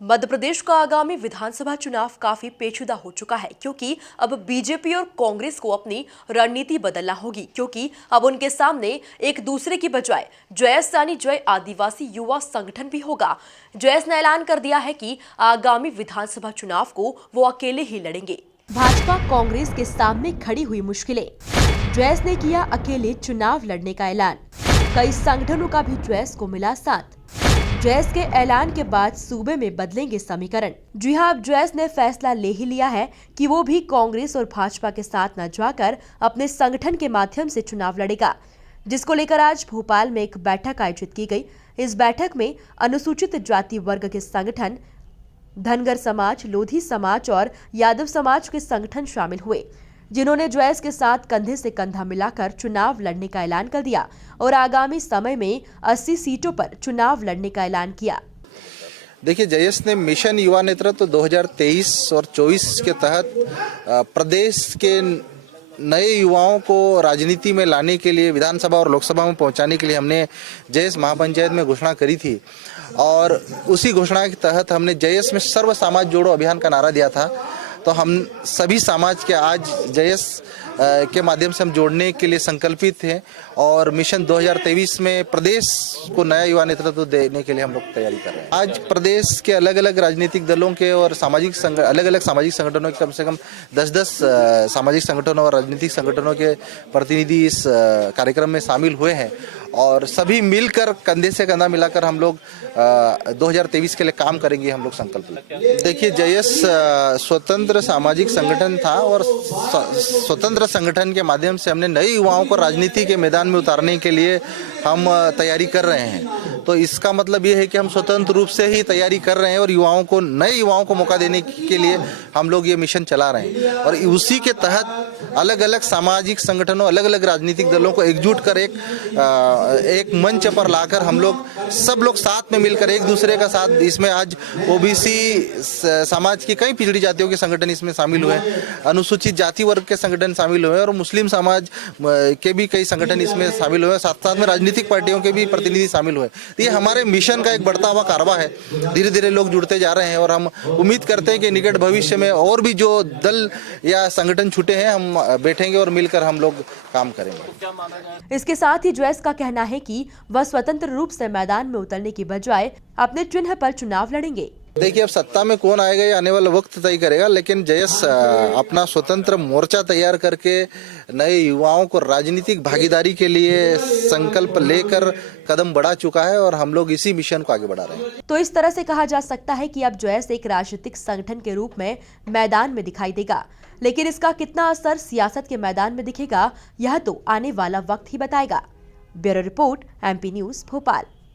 मध्य प्रदेश का आगामी विधानसभा चुनाव काफी पेचीदा हो चुका है क्योंकि अब बीजेपी और कांग्रेस को अपनी रणनीति बदलना होगी क्योंकि अब उनके सामने एक दूसरे की बजाय जयस यानी जय आदिवासी युवा संगठन भी होगा। जयस ने ऐलान कर दिया है कि आगामी विधानसभा चुनाव को वो अकेले ही लड़ेंगे। भाजपा कांग्रेस के सामने खड़ी हुई मुश्किलें, जयस ने किया अकेले चुनाव लड़ने का ऐलान। कई संगठनों का भी जयस को मिला साथ। जयस के ऐलान के बाद सूबे में बदलेंगे समीकरण। जी हां, अब जयस ने फैसला ले ही लिया है कि वो भी कांग्रेस और भाजपा के साथ न जाकर अपने संगठन के माध्यम से चुनाव लड़ेगा, जिसको लेकर आज भोपाल में एक बैठक आयोजित की गई। इस बैठक में अनुसूचित जाति वर्ग के संगठन, धनगर समाज, लोधी समाज और यादव समाज के संगठन शामिल हुए, जिन्होंने जयस के साथ कंधे से कंधा मिलाकर चुनाव लड़ने का ऐलान कर दिया और आगामी समय में 80 सीटों पर चुनाव लड़ने का ऐलान किया। देखिए, जयस ने मिशन युवा नेतृत्व 2023 और 24 के तहत प्रदेश के नए युवाओं को राजनीति में लाने के लिए, विधानसभा और लोकसभा में पहुंचाने के लिए हमने जयस महापंचायत में घोषणा करी थी और उसी घोषणा के तहत हमने जयस में सर्व समाज जोड़ो अभियान का नारा दिया था। तो हम सभी समाज के आज जयस के माध्यम से हम जोड़ने के लिए संकल्पित हैं और मिशन 2023 में प्रदेश को नया युवा नेतृत्व देने के लिए हम लोग तैयारी कर रहे हैं। आज प्रदेश के अलग अलग राजनीतिक दलों के और अलग अलग सामाजिक संगठनों के कम से कम 10-10 सामाजिक संगठनों और राजनीतिक संगठनों के प्रतिनिधि इस कार्यक्रम में शामिल हुए हैं और सभी मिलकर कंधे से कंधा मिलाकर हम लोग 2023 के लिए काम करेंगे, हम लोग संकल्प। देखिए, जयस स्वतंत्र सामाजिक संगठन था और स्वतंत्र संगठन के माध्यम से हमने नए युवाओं को राजनीति के मैदान में उतारने के लिए हम तैयारी कर रहे हैं। तो इसका मतलब ये है कि हम स्वतंत्र रूप से ही तैयारी कर रहे हैं और नए युवाओं को मौका देने के लिए हम लोग ये मिशन चला रहे हैं और उसी के तहत अलग अलग सामाजिक संगठनों, अलग अलग राजनीतिक दलों को एकजुट कर एक मंच पर लाकर हम लोग सब लोग साथ में मिलकर एक दूसरे का साथ, इसमें आज ओबीसी समाज की कई पिछड़ी जातियों के संगठन इसमें शामिल हुए, अनुसूचित जाति वर्ग के संगठन शामिल हुए और मुस्लिम समाज के भी कई संगठन इसमें शामिल हुए, साथ साथ में राजनीतिक पार्टियों के भी प्रतिनिधि शामिल हुए। तो ये हमारे मिशन का एक बढ़ता हुआ कारवा है। धीरे धीरे लोग जुड़ते जा रहे हैं और हम उम्मीद करते हैं कि निकट भविष्य में और भी जो दल या संगठन छूटे हैं, हम बैठेंगे और मिलकर हम लोग काम करेंगे। इसके साथ ही जयस का कहना है कि वह स्वतंत्र रूप से मैदान में उतरने की बजाय अपने चिन्ह पर चुनाव लड़ेंगे। देखिए, अब सत्ता में कौन आएगा ये आने वाला वक्त तय करेगा, लेकिन जयस अपना स्वतंत्र मोर्चा तैयार करके नए युवाओं को राजनीतिक भागीदारी के लिए संकल्प लेकर कदम बढ़ा चुका है और हम लोग इसी मिशन को आगे बढ़ा रहे हैं। तो इस तरह से कहा जा सकता है कि अब जयस एक राजनीतिक संगठन के रूप में मैदान में दिखाई देगा, लेकिन इसका कितना असर सियासत के मैदान में दिखेगा, यह तो आने वाला वक्त ही बताएगा। Bureau report, MP news, Bhopal.